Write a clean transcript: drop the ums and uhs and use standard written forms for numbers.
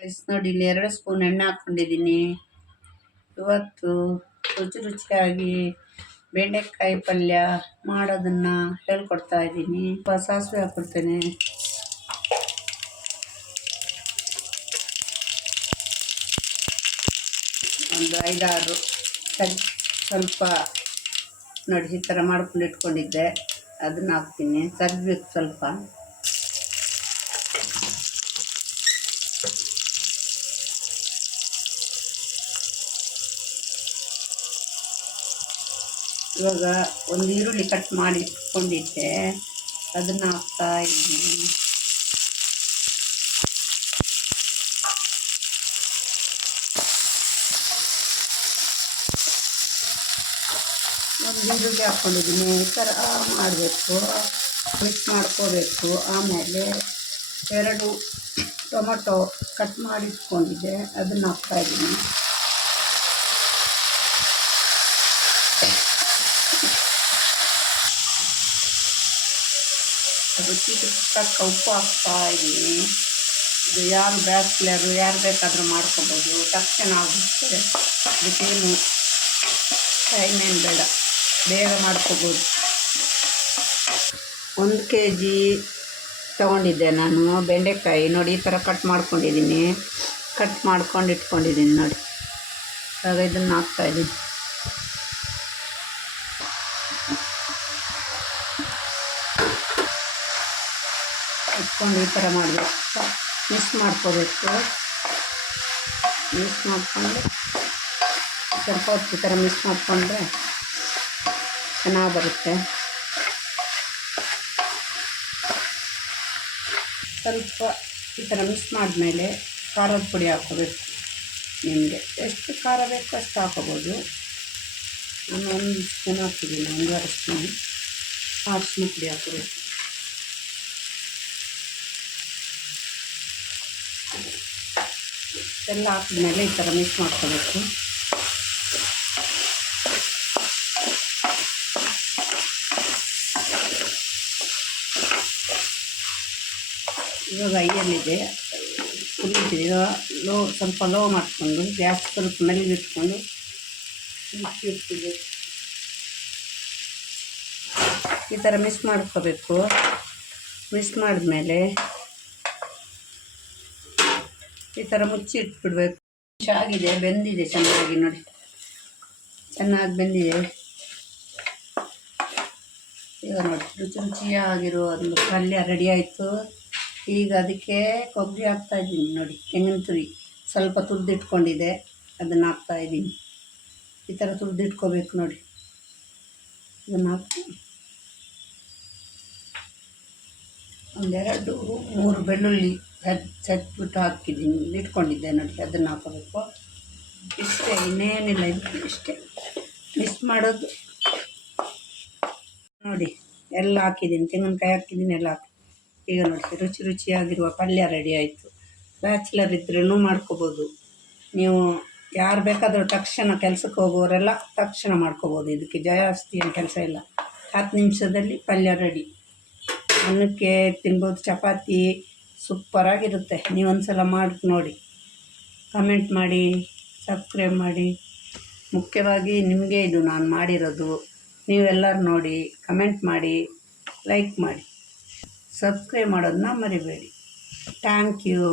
Rice ನೋಡಿ, ಇಲ್ಲಿ 2 spoon ಎಣ್ಣೆ ಹಾಕ್ಕೊಂಡಿದ್ದೀನಿ. ಇವತ್ತು ರುಚಿಯಾಗಿ ಬೆಂಡೆಕಾಯಿ ಪಲ್ಯ ಮಾಡೋದನ್ನು ಹೇಳ್ಕೊಡ್ತಾ ಇದ್ದೀನಿ. ಸಾಸಿವೆ ಹಾಕ್ಕೊಡ್ತೇನೆ. ಒಂದು 5-6 ಸ್ವಲ್ಪ ನೋಡಿ ಈ ಥರ ಮಾಡ್ಕೊಂಡು ಇಟ್ಕೊಂಡಿದ್ದೆ, ಅದನ್ನು ಹಾಕ್ತೀನಿ. ಸರಿಬೇಕು ಸ್ವಲ್ಪ. ಇವಾಗ ಒಂದು ಈರುಳ್ಳಿ ಕಟ್ ಮಾಡಿ ಇಟ್ಕೊಂಡಿದ್ದೆ, ಅದನ್ನು ಹಾಕ್ತಾ ಇದ್ದೀನಿ. ಒಂದು ಈರುಳ್ಳಿ ಹಾಕ್ಕೊಂಡಿದ್ದೀನಿ. ಈ ಥರ ಮಾಡಬೇಕು, ಮಿಕ್ಸ್ ಮಾಡ್ಕೋಬೇಕು. ಆಮೇಲೆ 2 ಟೊಮೊಟೊ ಕಟ್ ಮಾಡಿ ಇಟ್ಕೊಂಡಿದ್ದೆ, ಅದನ್ನು ಹಾಕ್ತಾಯಿದ್ದೀನಿ. ರುಚಿಗೆ ತಕ್ಕ ಉಪ್ಪು ಹಾಕ್ತಾಯಿದ್ದೀನಿ. ಇದು ಯಾರು ಬ್ಯಾಚುಲರು ಯಾರು ಬೇಕಾದರೂ ಮಾಡ್ಕೊಬೋದು, ತಕ್ಷಣ ಆಗುತ್ತೆ. ಅದಕ್ಕೇನು ಟೈಮೇನು ಬೇಡ, ಬೇಗ ಮಾಡ್ಕೋಬೋದು. 1 kg ತೊಗೊಂಡಿದ್ದೆ ನಾನು ಬೆಂಡೆಕಾಯಿ. ನೋಡಿ ಈ ಥರ ಕಟ್ ಮಾಡ್ಕೊಂಡಿದ್ದೀನಿ, ಕಟ್ ಮಾಡ್ಕೊಂಡು ಇಟ್ಕೊಂಡಿದ್ದೀನಿ ನೋಡಿ. ಆಗ ಇದನ್ನು ಹಾಕ್ತಾಯಿದ್ದೀನಿ. ಇಟ್ಕೊಂಡು ಈ ಥರ ಮಾಡಬೇಕು, ಮಿಕ್ಸ್ ಮಾಡ್ಕೋಬೇಕು. ಮಿಕ್ಸ್ ಮಾಡಿಕೊಂಡು ಸ್ವಲ್ಪ ಹೊತ್ತು ಈ ಥರ ಮಿಕ್ಸ್ ಮಾಡಿಕೊಂಡ್ರೆ ಚೆನ್ನಾಗಿ ಬರುತ್ತೆ. ಸ್ವಲ್ಪ ಈ ಥರ ಮಿಕ್ಸ್ ಮಾಡಿದ್ಮೇಲೆ ಖಾರದ ಪುಡಿ ಹಾಕ್ಕೋಬೇಕು. ನಿಮಗೆ ಎಷ್ಟು ಖಾರ ಬೇಕೋ ಅಷ್ಟು ಹಾಕ್ಕೋಬೋದು. ನಾನು 1 ಸ್ಪೂನ್ ಹಾಕ್ತಿದ್ದೀನಿ, 1.5 ಸ್ಪೂನ್ ಅರಿಶಿನ ಪುಡಿ ಹಾಕ್ಕೋಬೇಕು. ಎಲ್ಲ ಹಾಕಿದ್ಮೇಲೆ ಈ ಥರ ಮಿಕ್ಸ್ ಮಾಡ್ಕೋಬೇಕು. ಇವಾಗ ಐಯಲ್ಲಿದೆ, ಕುದೀತಿದೆ. ಸ್ವಲ್ಪ ಲೋ ಮಾಡಿಕೊಂಡು ಗ್ಯಾಸ್ ಸ್ವಲ್ಪ ಮೆಲ್ಲಗಿಟ್ಕೊಂಡು ಇಡ್ತೀವಿ. ಈ ಥರ ಮಿಕ್ಸ್ ಮಾಡ್ಕೋಬೇಕು. ಮಿಕ್ಸ್ ಮಾಡಿದ್ಮೇಲೆ ಈ ಥರ ಮುಚ್ಚಿ ಇಟ್ಬಿಡ್ಬೇಕು. ಆಗಿದೆ, ಬೆಂದಿದೆ ಚೆನ್ನಾಗಿ ನೋಡಿ, ಚೆನ್ನಾಗಿ ಬೆಂದಿದೆ. ಈಗ ನೋಡಿ ರುಚಿಯಾಗಿರೋ ಒಂದು ಪಲ್ಯ ರೆಡಿ ಆಯಿತು. ಈಗ ಅದಕ್ಕೆ ಕೊಬ್ಬರಿ ಹಾಕ್ತಾಯಿದ್ದೀನಿ ನೋಡಿ, ತೆಂಗಿನ ತುರಿ ಸ್ವಲ್ಪ ತುರಿದಿಟ್ಕೊಂಡಿದೆ, ಅದನ್ನು ಹಾಕ್ತಾಯಿದ್ದೀನಿ. ಈ ಥರ ತುರಿದಿಟ್ಕೋಬೇಕು ನೋಡಿ. ಇದನ್ನು ಹಾಕಿ 1-2-3 ಬೆಳ್ಳುಳ್ಳಿ ಹೆಚ್ಚಿಬಿಟ್ಟು ಹಾಕಿದ್ದೀನಿ, ಇಟ್ಕೊಂಡಿದ್ದೆ ನೋಡಿ. ಅದನ್ನು ಹಾಕೋಬೇಕು. ಇಷ್ಟೇ, ಇನ್ನೇನಿಲ್ಲ. ಇದು ಇಷ್ಟೇ ಮಿಕ್ಸ್ ಮಾಡೋದು ನೋಡಿ. ಎಲ್ಲ ಹಾಕಿದ್ದೀನಿ, ತೆಂಗಿನಕಾಯಿ ಹಾಕಿದ್ದೀನಿ, ಎಲ್ಲ ಹಾಕಿ. ಈಗ ನೋಡಿ ರುಚಿಯಾಗಿರುವ ಪಲ್ಯ ರೆಡಿ ಆಯಿತು. ಬ್ಯಾಚುಲರ್ ಇದ್ರೂ ಮಾಡ್ಕೋಬೋದು ನೀವು. ಯಾರು ಬೇಕಾದರೂ ತಕ್ಷಣ ಕೆಲಸಕ್ಕೆ ಹೋಗೋರೆಲ್ಲ ತಕ್ಷಣ ಮಾಡ್ಕೋಬೋದು. ಇದಕ್ಕೆ ಜಾಸ್ತಿ ಏನು ಕೆಲಸ ಇಲ್ಲ. 10 ನಿಮಿಷದಲ್ಲಿ ಪಲ್ಯ ರೆಡಿ. ಅನ್ನಕ್ಕೆ ತಿನ್ಬೋದು, ಚಪಾತಿ ಸೂಪರಾಗಿರುತ್ತೆ. ನೀವೊಂದು ಸಲ ಮಾಡಿ ನೋಡಿ, ಕಮೆಂಟ್ ಮಾಡಿ, ಸಬ್ಸ್ಕ್ರೈಬ್ ಮಾಡಿ. ಮುಖ್ಯವಾಗಿ ನಿಮಗೆ ಇದು ನಾನು ಮಾಡಿರೋದು. ನೀವೆಲ್ಲರೂ ನೋಡಿ, ಕಮೆಂಟ್ ಮಾಡಿ, ಲೈಕ್ ಮಾಡಿ, ಸಬ್ಸ್ಕ್ರೈಬ್ ಮಾಡೋದನ್ನ ಮರಿಬೇಡಿ. Thank you.